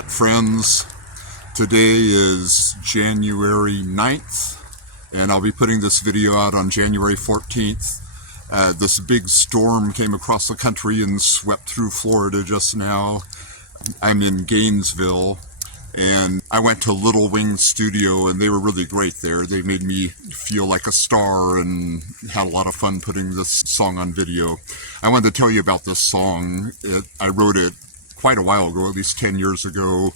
Internet friends. Today is January 9th, and I'll be putting this video out on January 14th. This big storm came across the country and swept through Florida just now. I'm in Gainesville, and I went to Little Wing Studio, and they were really great there. They made me feel like a star and had a lot of fun putting this song on video. I wanted to tell you about this song. I wrote it quite a while ago, at least 10 years ago,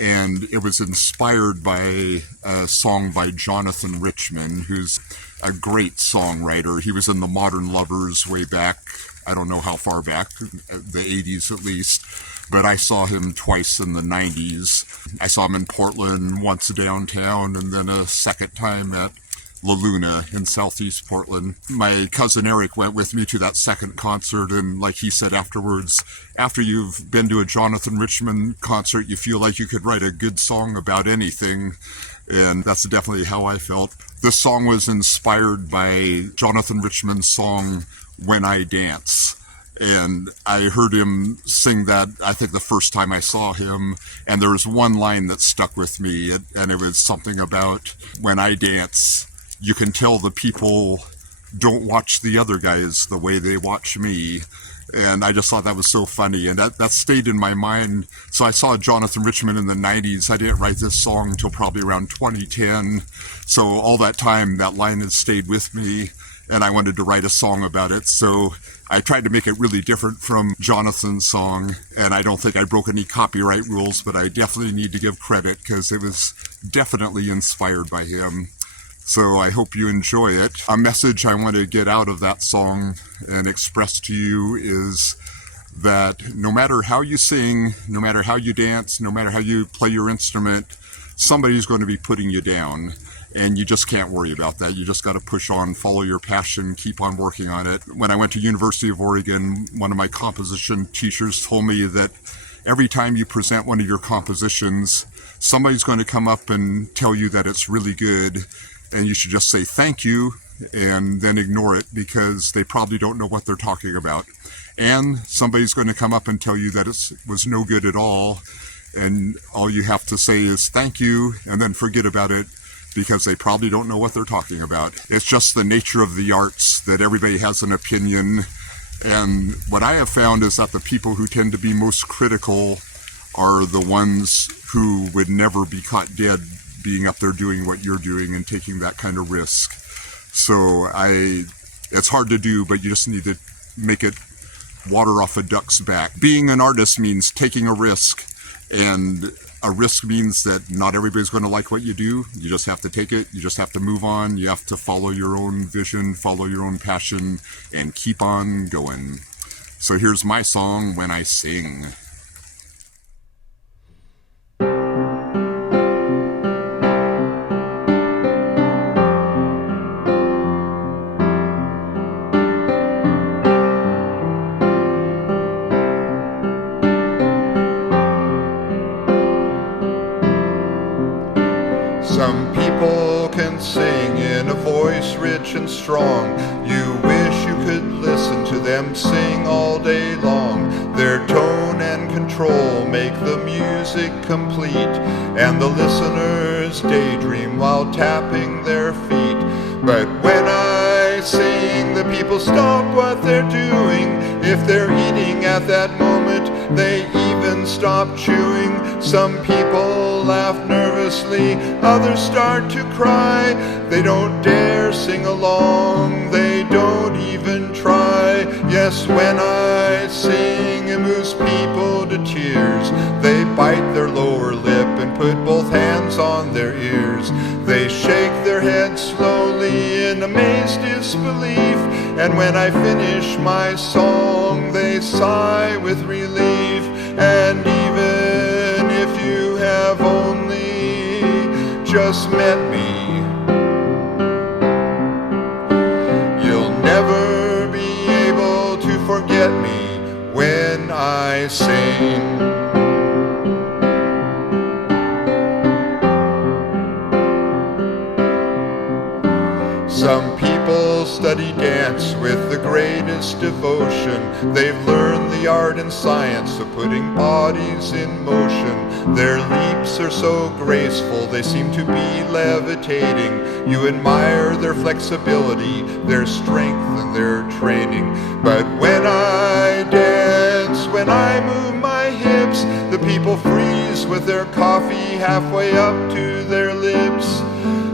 and it was inspired by a song by Jonathan Richman, who's a great songwriter. He was in the Modern Lovers way back, I don't know how far back, the 80s at least, but I saw him twice in the 90s. I saw him in Portland, once downtown, and then a second time at La Luna in southeast Portland. My cousin Eric went with me to that second concert, and like he said afterwards, after you've been to a Jonathan Richman concert, you feel like you could write a good song about anything, and that's definitely how I felt. This song was inspired by Jonathan Richman's song, When I Dance. And I heard him sing that, I think, the first time I saw him, and there was one line that stuck with me, and it was something about, when I dance, you can tell the people don't watch the other guys the way they watch me. And I just thought that was so funny, and that stayed in my mind. So I saw Jonathan Richman in the 90s. I didn't write this song until probably around 2010. So all that time, that line has stayed with me, and I wanted to write a song about it. So I tried to make it really different from Jonathan's song, and I don't think I broke any copyright rules, but I definitely need to give credit because it was definitely inspired by him. So I hope you enjoy it. A message I want to get out of that song and express to you is that no matter how you sing, no matter how you dance, no matter how you play your instrument, somebody's going to be putting you down. And you just can't worry about that. You just got to push on, follow your passion, keep on working on it. When I went to University of Oregon, one of my composition teachers told me that every time you present one of your compositions, somebody's going to come up and tell you that it's really good, and you should just say thank you and then ignore it because they probably don't know what they're talking about. And somebody's going to come up and tell you that it was no good at all, and all you have to say is thank you and then forget about it, because they probably don't know what they're talking about. It's just the nature of the arts that everybody has an opinion. And what I have found is that the people who tend to be most critical are the ones who would never be caught dead being up there doing what you're doing and taking that kind of risk. So it's hard to do, but you just need to make it water off a duck's back. Being an artist means taking a risk, and a risk means that not everybody's going to like what you do. You just have to take it. You just have to move on. You have to follow your own vision, follow your own passion, and keep on going. So here's my song, When I Sing. Some people can sing in a voice rich and strong. You wish you could listen to them sing all day long. Their tone and control make the music complete, and the listeners daydream while tapping their feet. But when I sing, the people stop what they're doing. If they're eating at that moment, they even stop chewing. Some people laugh nervously, others start to cry. They don't dare sing along, they don't even try. Yes, when I sing, it moves people to tears. They bite their lower lip and put both hands on their ears. They shake their heads slowly in amazed disbelief. And when I finish my song, they sigh with relief. And even if you have only just met me, you'll never be able to forget me when I sing. Some people study dance with the greatest devotion. They've learned the art and science of putting bodies in motion. Their leaps are so graceful, they seem to be levitating. You admire their flexibility, their strength, and their training. But when I dance, when I move my hips, the people freeze with their coffee halfway up to their lips.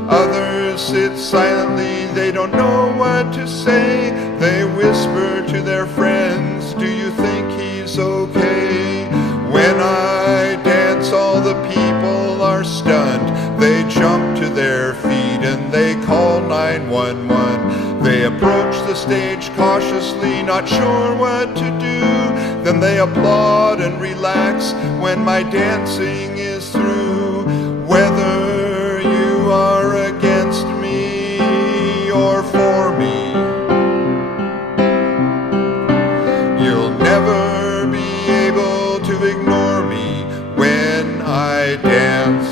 Others sit silently, they don't know what to say. They whisper to their friends, do you think he's okay? When I dance, all the people are stunned. They jump to their feet and they call 911. They approach the stage cautiously, not sure what to do. Then they applaud and relax when my dancing is through. Whether you are against me or for me, you'll never be able to ignore me when I dance.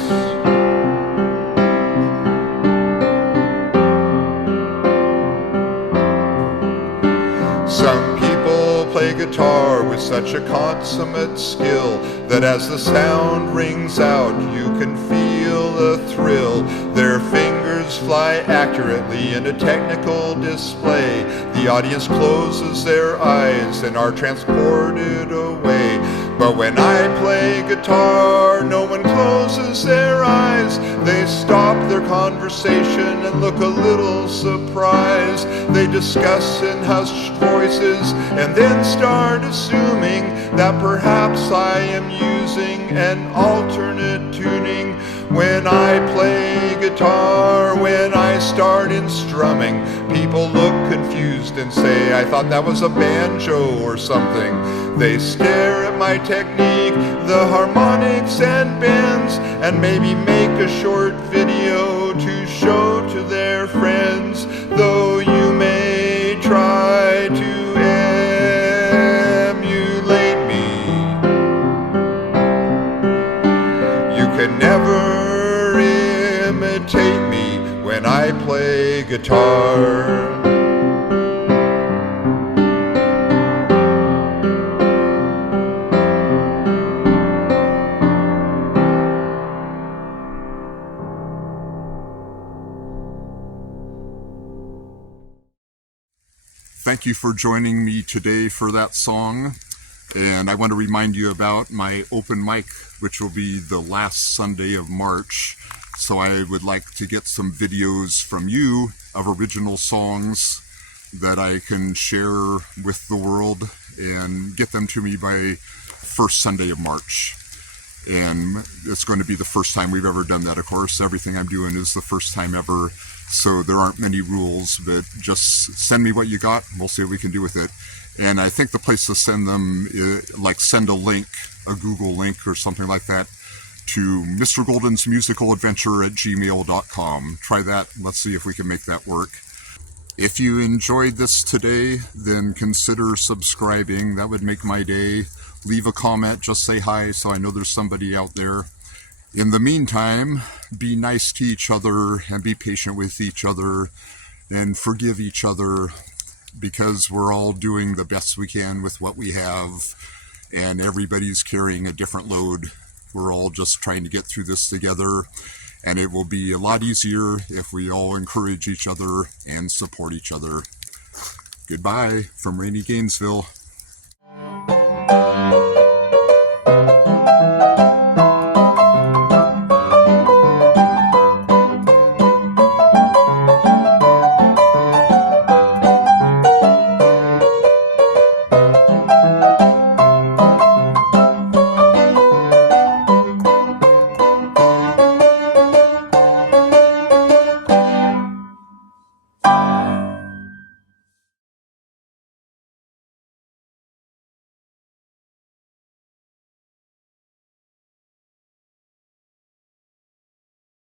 Some people play guitar with such a consummate skill that as the sound rings out, you can feel a thrill. Their fingers fly accurately in a technical display. The audience closes their eyes and are transported away. But when I play guitar, no one closes their eyes. They stop their conversation and look a little surprised. They discuss in hushed voices and then start assuming that perhaps I am using an alternate tuning. When I play guitar, when I start in strumming, people look confused and say, I thought that was a banjo or something. They stare at my technique, the harmonics and bends, and maybe make a short video to show to their friends. Though you may try to emulate me, you can never imitate me when I play guitar. Thank you for joining me today for that song. And I want to remind you about my open mic, which will be the last Sunday of March. So I would like to get some videos from you of original songs that I can share with the world and get them to me by first Sunday of March. And it's going to be the first time we've ever done that, of course. Everything I'm doing is the first time ever. So there aren't many rules, but just send me what you got and we'll see what we can do with it. And I think the place to send them, like send a link, a Google link or something like that, to Mr. Golden's Musical Adventure at gmail.com. Try that. Let's see if we can make that work. If you enjoyed this today, then consider subscribing. That would make my day. Leave a comment, just say hi so I know there's somebody out there. In the meantime, be nice to each other and be patient with each other and forgive each other, because we're all doing the best we can with what we have and everybody's carrying a different load. We're all just trying to get through this together, and it will be a lot easier if we all encourage each other and support each other. Goodbye from rainy Gainesville.